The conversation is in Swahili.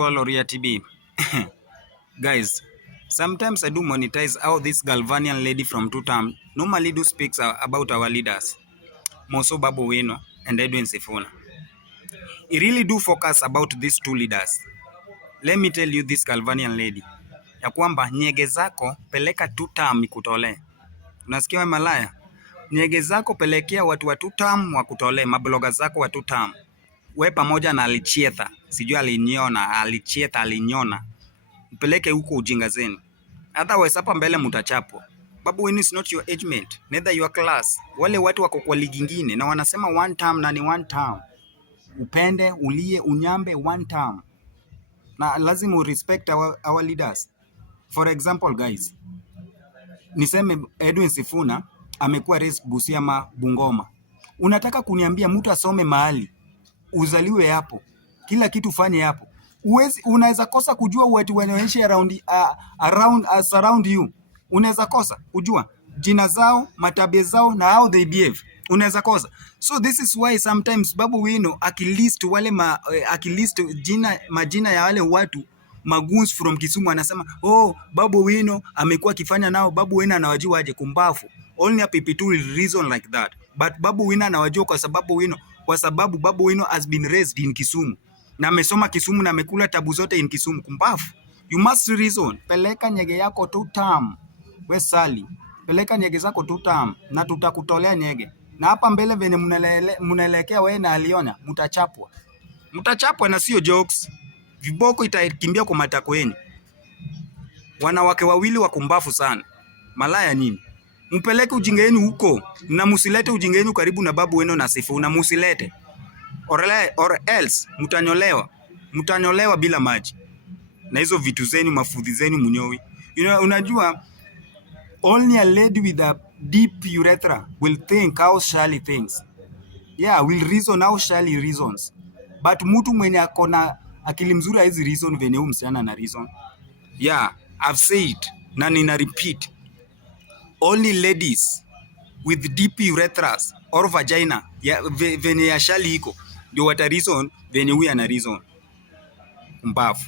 you all, Oria TB. Guys, sometimes I do monetize how this Galvanian lady from Tutam normally do speaks about our leaders, Moso Babu Wino and Edwin Sifuna. He really do focus about these two leaders. Let me tell you this Galvanian lady, ya kwamba nyege zako peleka Tutam ikutole. Unasikia malaya? Nyege zako pelekea watu wa Tutam wakutole, mabloga zako wa Tutam. We pamoja na Alichietha, sijui alinyona, mpeleke huko ujinga zenu. Otherwise hapa mbele mutachapwa. Babu Wino is not your age mate, neither your class. Wale watu wako kwa ligi nyingine na wanasema one term na ni one term. Upende, ulie, unyambe one term. Na lazima respect our leaders. For example guys, niseme Edwin Sifuna amekuwa raised Busia Bungoma. Unataka kuniambia mtu asome mahali uzaliwe hapo, kila kitu fanye hapo? Unaweza kosa kujua watu wanaoishi around you. Unaweza kosa kujua jina zao, matabia zao na how they behave. Unaweza kosa. So this is why sometimes Babu Wino akilist wale majina ya wale watu magoons from Kisumu, anasema oh, Babu Wino amekuwa akifanya nao. Babu Wino anawajua aje? Kumbafu. Only a people will reason like that. But Babu Wino anawajua kwa sababu Babu Wino has been raised in Kisumu na amesoma Kisumu na amekula tabu zote in Kisumu. Kumbafu. You must reason. Peleka nyege yako Tutam. We Sali, peleka nyege zako Tutam na tutakutolea nyege. Na hapa mbele venye mnaelekea wewe na Aliona, mtachapwa. Mtachapwa na sio jokes. Viboko itakimbia kwa matako yenu. Wanawake wawili wakumbafu sana. Malaya nini? Mpeleke ujinga yenu huko na musilete ujinga yenu karibu na Babu Wino na Sifuna, musilete. Or else mtanyolewa bila maji. Na hizo vitu zenu, mafudhi zenu munyowi. Unajua only a lady with a deep urethra will think how Shally thinks. Yeah, will reason how Shally reasons. But mtu mwenye akona akili mzuri haizi reason venye huyu msichana na reason. Yeah, I've said na nina repeat. Only ladies with deep urethras or vagina venye ya Shally iko ndio wata reason venye huyu ana reason. Mbavu.